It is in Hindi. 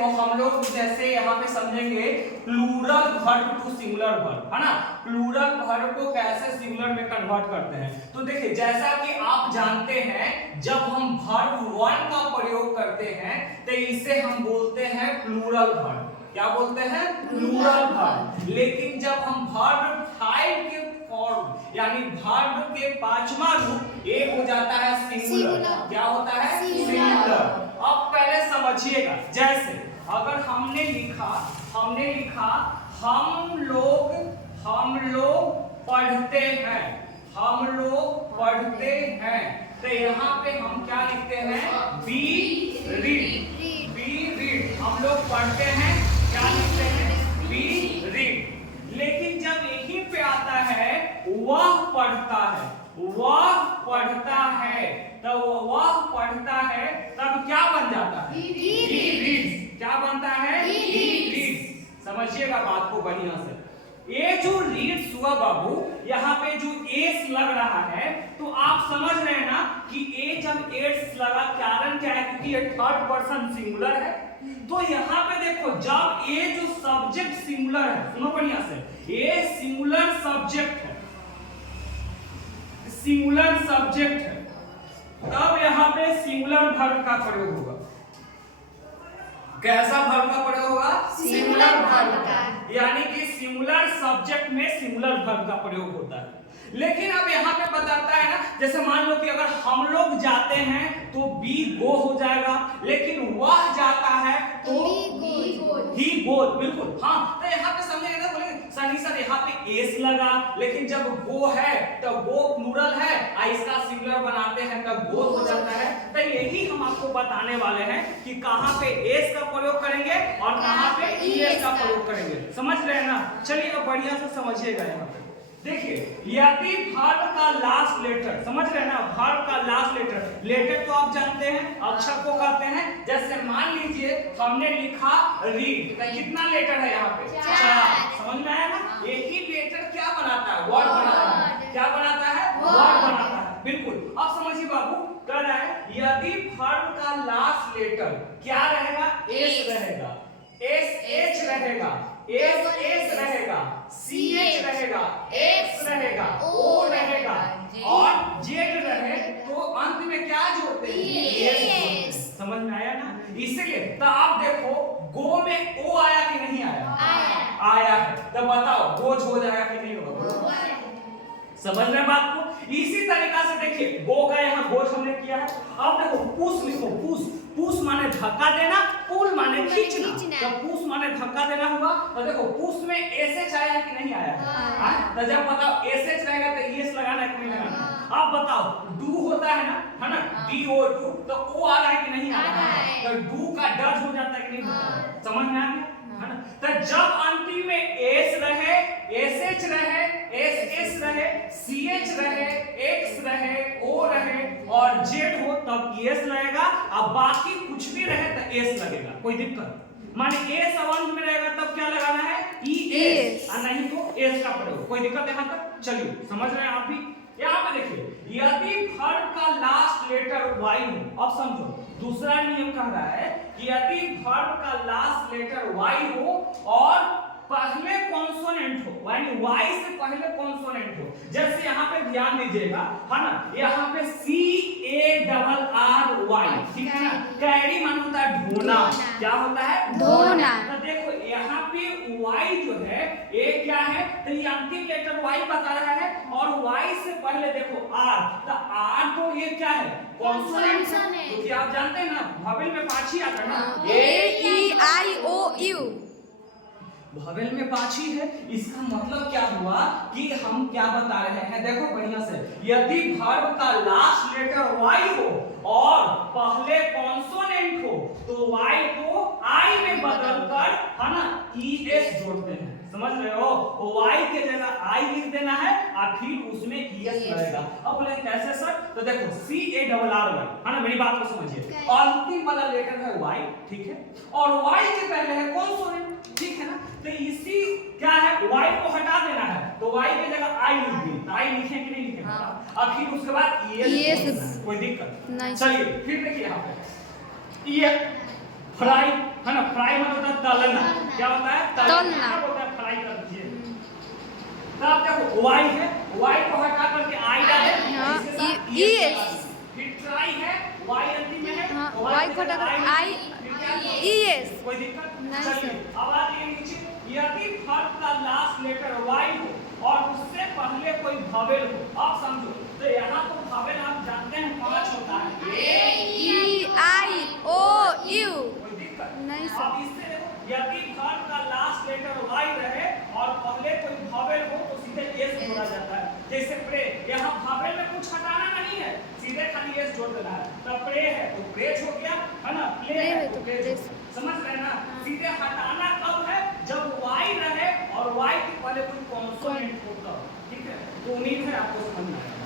देखो हम लोग जैसे यहाँ पे समझेंगे plural verb to singular verb, है ना। प्लूरल वर्ब को कैसे सिंगुलर में कन्वर्ट करते हैं, तो देखिए जैसा कि आप जानते हैं जब हम वर्ब 1 का प्रयोग करते हैं तो इसे हम बोलते हैं प्लूरल वर्ब। क्या बोलते हैं? Plural verb. लेकिन जब हम वर्ब 5 के फॉर्म यानी वर्ब के पांचवा रूप एक हो जाता है सिंगुलर। क्या होता है? सिंगुलर। अब पहले समझिएगा, जैसे अगर हमने लिखा हम लोग पढ़ते हैं, तो यहाँ पे हम क्या लिखते हैं? Be read. हम लोग पढ़ते हैं, क्या लिखते हैं? Be read. लेकिन जब यहीं पे आता है वह पढ़ता है, तब क्या बन जाता है? He reads. क्या बनता है? He reads. समझिएगा बात को बढ़िया से। ये जो रीड्स हुआ बाबू, यहाँ पे जो एस लग रहा है, तो आप समझ रहे हैं ना कि ए जब एस लगा, कारण क्या है? क्योंकि ये थर्ड पर्सन सिंगुलर है। तो यहाँ पे देखो जब ए जो सब्जेक्ट सिंगुलर है, सुनो बढ़िया से, ए सिंगुलर सब्जेक्ट है, तब यहाँ पे सिंगुलर वर्ब का प्रयोग होगा। कैसा वर्ब का प्रयोग होगा? सिंगुलर वर्ब का। यानी कि सिंगुलर सब्जेक्ट में सिंगुलर वर्ब का प्रयोग होता है। लेकिन अब यहाँ पे बताता है ना, जैसे मान लो कि अगर हम लोग जाते हैं तो बी गो हो जाएगा, लेकिन वह जाता है तो ही गोज। बिल्कुल, हाँ। तो यहाँ पे समझेंगे ना, बोलेंगे सनी सर यहाँ पे एस लगा, लेकिन जब गो है तो गो प्लूरल है, इसका सिंगुलर बनाते हैं तब गोज हो जाता है। तो यही हम आपको बताने वाले हैं कि कहाँ पे एस का प्रयोग करेंगे और कहाँ पे ईएस का प्रयोग करेंगे। समझ रहे हैं ना? चलिए अब बढ़िया से समझिएगा। यहाँ पे देखिए, यदि वर्ब का लास्ट लेटर, समझ रहे हैं ना, वर्ब का लास्ट लेटर तो आप जानते हैं अक्षर को कहते हैं। जैसे मान लीजिए हमने लिखा रीड, तो कितना लेटर है यहाँ पे? 4। समझ में आया ना? एक ही लेटर क्या बनाता है? वर्ड बनाता है। क्या बनाता है? वर्ड बनाता है। बिल्कुल। अब समझिए बाबू, कह रहा है यदि वर्ब का लास्ट लेटर क्या रहेगा? एस रहेगा, एस रहेगा, एस रहेगा, सीएच रहेगा, एक्स रहेगा, ओ रहेगा और जेड रहे, तो अंत में क्या जोड़ते हैं? एस। समझ में आया ना? इसलिए तो आप देखो गो में ओ आया कि नहीं आया? आया है। तो बताओ गोज हो जाएगा कि नहीं होगा? समझ रहे बात को? इसी तरीका से देखिए गो का यहाँ गोज हमने किया है। अब देखो पुश लिखो, पुश माने धक्का देना, पुल माने खींचना। जब पुश माने धक्का देना हुआ तो देखो पुश में एसएच आया कि नहीं आया? तो जब बताओ एसएच रहेगा तो ईएस लगाना है कि नहीं लगाना? अब बताओ डू होता है ना, डीओ डू, तो ओ आ रहा है कि नहीं आ रहा है? तो डू का डज हो जाता है कि नहीं होता? समझ में आ गया? है ना? तो जब अंतिम में एस रहे, एसएच रहे, एसएस रहे, सीएच रहे, एक्स रहे, ओ रहे और जेड हो तब एस लगेगा। अब बाकी कुछ भी रहे तो एस लगेगा, कोई दिक्कत? माने ए संबंध में रहेगा तब क्या लगाना है? ई एस, और नहीं तो एस का प्रयोग। कोई दिक्कत यहाँ तक? चलिए समझ रहे हैं आप भी? यहाँ पे देखिए यदि वर्ब का लास्ट लेटर वाई हो, अब समझो दूसरा नियम कह रहा है कि यदि वर्ब का लास्ट लेटर वाई हो और पहले कॉन्सोनेंट हो, यानी वाई से पहले कॉन्सोनेंट हो। जैसे यहाँ पे ध्यान दीजिएगा, है ना, यहाँ पे CARRY, ठीक है ना? कैरी मान होता है ढोना। क्या होता है? ढोना। तो देखो यहाँ पे वाई जो है ये क्या है? तो ये अंतिम लेटर वाई बता रहा है और वाई से पहले देखो आर, तो आर तो ये क्या है? कॉन्सोनेंट है। क्योंकि आप जानते हैं ना भवेल में 5 ही आता है ना, AEIOU। भवेल में 5 ही है। इसका मतलब क्या हुआ कि हम क्या बता रहे हैं? देखो बढ़िया से, यदि वर्ब का लास्ट लेटर वाई हो और पहले कॉन्सोनेंट हो तो वाई को आई में बदलकर, है ना, ईएस जोड़ते हैं। समझ रहे हो? वाई के जगह आई लिख देना है और फिर उसमें ईएस लगेगा। अब बोले कैसे सर? तो देखो CARRY, है ना, मेरी बात को समझिए। अंतिम वाला लेटर है वाई, ठीक है, और वाई के पहले है कॉन्सोनेंट, ठीक है ना? तो इसी क्या है? वाई को हटा देना है तो वाई की जगह आई लिख दी। आई लिखे कि नहीं लिखे? अब फिर उसके बाद ईएस। कोई दिक्कत नहीं? चलिए फिर देखिए यहाँ पे ये फ्राई है ना, फ्राई मतलब होता है तलना, क्या होता है तलना, क्या होता है फ्राई कर दीजिए। तो आप देखो वाई है, वाई को हटा करके आई डाले, इसके साथ ई एस, फिर ट्राई है, वाई अंतिम में है, वाई को हटा कर आई ई एस, कोई दिक्कत नहीं चलिए सर। अब आगे नीचे, यदि वर्ब का लास्ट लेटर वाई हो और उससे पहले कोई वोवेल हो, आप समझो तो यहाँ तो वोवेल आप जानते हैं 5 होता है, ए ई आई ओ यू, कोई दिक्कत नहीं सर। अब इससे यदि वर्ब का लास्ट लेटर वाई रहे और पहले कोई वोवेल हो तो सीधे एस जोड़ा जाता है, जैसे प्रे, यहाँ वोवेल में कुछ हटाना नहीं है, सीधे खाली एस जोड़ देना है। तो प्रे है तो प्रेज हो गया, है ना, प्ले है तो प्लेज, समझ रहे ना। सीधे हटाना कब है, जब वाई रहे और वाई के पहले कोई कॉन्सोनेंट हो तब, ठीक है। तो उम्मीद है आपको समझ में आया।